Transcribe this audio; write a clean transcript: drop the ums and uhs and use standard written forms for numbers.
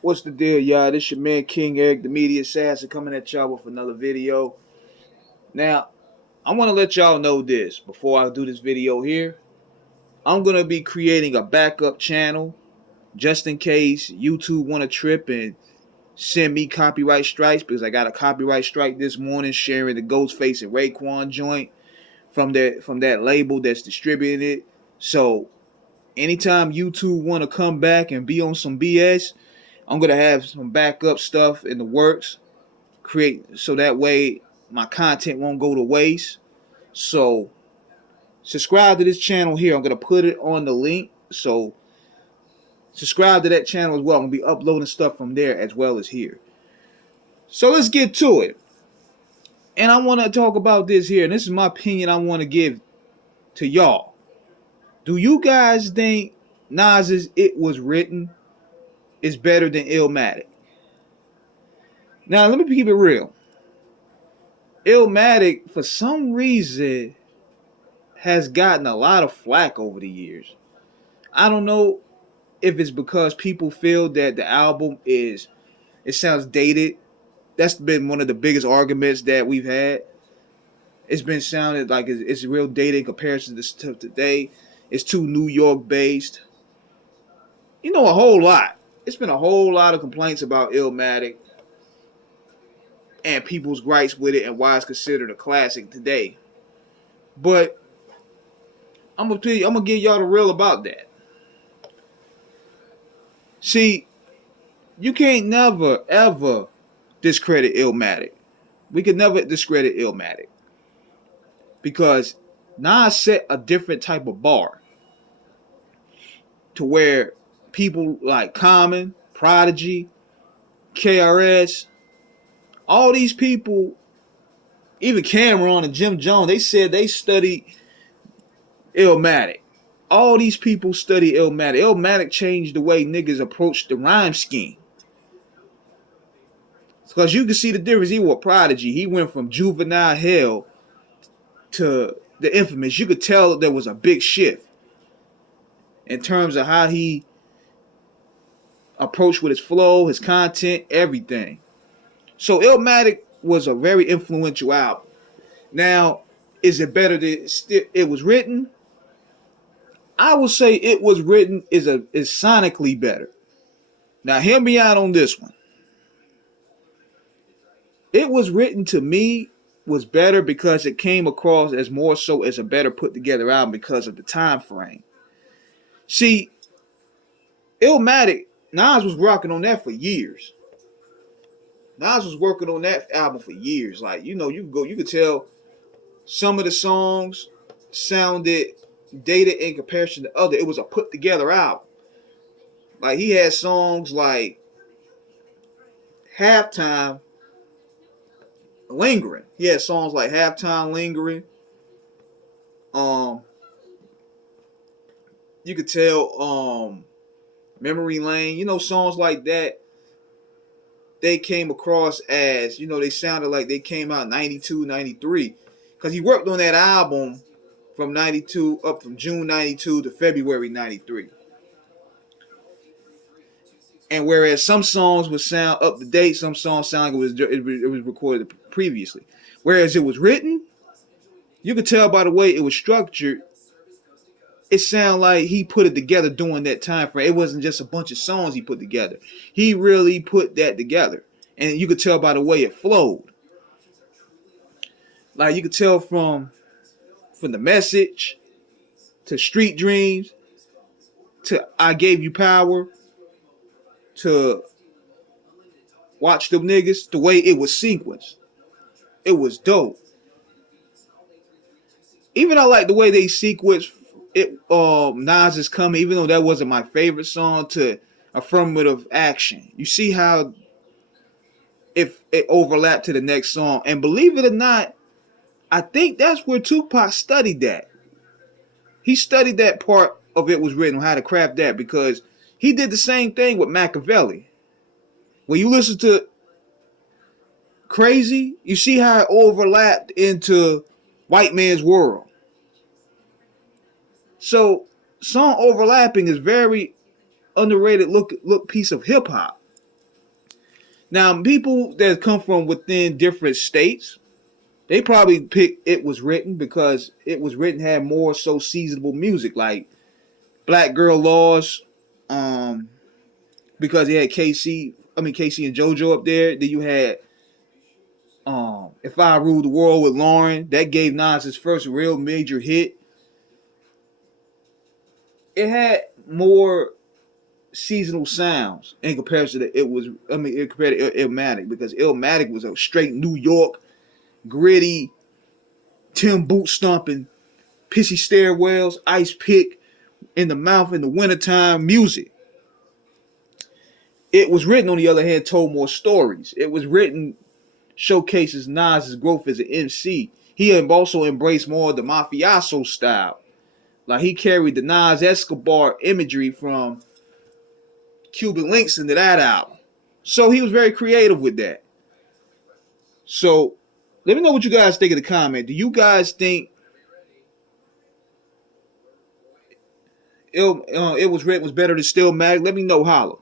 What's the deal, y'all? This your man King Egg, the media assassin, coming at y'all with another video. Now, I want to let y'all know this before I do this video here. I'm gonna be creating a backup channel just in case YouTube want to trip and send me copyright strikes, because I got a copyright strike this morning sharing the Ghostface and Raekwon joint from that label that's distributing it. So anytime YouTube want to come back and be on some BS, I'm gonna have some backup stuff in the works, create so that way my content won't go to waste. So subscribe to this channel here. I'm gonna put it on the link. So subscribe to that channel as well. I'm gonna be uploading stuff from there as well as here. So let's get to it. And I want to talk about this here. And this is my opinion I want to give to y'all. Do you guys think Nas's "It Was Written" is better than Illmatic? Now let me keep it real. Illmatic, for some reason, has gotten a lot of flack over the years. I don't know if it's because people feel that the album it sounds dated. That's been one of the biggest arguments that we've had. It's been sounded like it's real dated in comparison to stuff today. It's too New York based. You know, a whole lot. It's been a whole lot of complaints about Illmatic and people's gripes with it and why it's considered a classic today. But I'm gonna give y'all the real about that. See, you can't never ever discredit Illmatic. We could never discredit Illmatic because Nas set a different type of bar to where people like Common, Prodigy, KRS, all these people, even Cameron and Jim Jones, they said they studied Illmatic. All these people study Illmatic. Illmatic changed the way niggas approach the rhyme scheme. Because you can see the difference. He was Prodigy. He went from juvenile hell to the infamous. You could tell there was a big shift in terms of how he approached with his flow, his content, everything. So Illmatic was a very influential album. Now, is it better than It Was Written? I would say It Was Written is sonically better. Now, hear me out on this one. It Was Written to me was better because it came across as more so as a better put together album because of the time frame. See, Illmatic, Nas was rocking on that for years. Nas was working on that album for years. Like, you know, you could tell some of the songs sounded dated in comparison to other. It was a put together album. Like, he had songs like Halftime, Lingering. He had songs like Halftime, Lingering. You could tell Memory Lane, you know, songs like that. They came across as, you know, they sounded like they came out 92, 93. Because he worked on that album from 92, up from June 92 to February 93. And whereas some songs would sound up to date, some songs sound like it was recorded previously. Whereas It Was Written, you could tell by the way it was structured, it sounded like he put it together during that time frame. It wasn't just a bunch of songs he put together. He really put that together. And you could tell by the way it flowed. Like, you could tell from the Message to Street Dreams to I Gave You Power to Watch Them Niggas, the way it was sequenced. It was dope. Even I like the way they sequenced it, Nas Is Coming, even though that wasn't my favorite song, to Affirmative Action. You see how if it overlapped to the next song. And believe it or not, I think that's where Tupac studied that. He studied that part of It Was Written, how to craft that, because he did the same thing with Machiavelli. When you listen to Crazy, you see how it overlapped into White Man's World. So song overlapping is very underrated look piece of hip hop. Now, people that come from within different states, they probably pick It Was Written because It Was Written had more so seasonable music like Black Girl Laws, um, because he had Casey and JoJo up there. Then you had If I Ruled the World with Lauren. That gave Nas his first real major hit. It had more seasonal sounds in comparison to compared to Illmatic, because Illmatic was a straight New York, gritty, Tim boot stomping, pissy stairwells, ice pick in the mouth in the wintertime music. It Was Written, on the other hand, told more stories. It Was Written showcases Nas's growth as an MC. He also embraced more of the mafioso style. Like, he carried the Nas Escobar imagery from Cuban Links into that album. So he was very creative with that. So let me know what you guys think in the comment. Do you guys think It Was Written was better than Stillmatic? Let me know. Holla.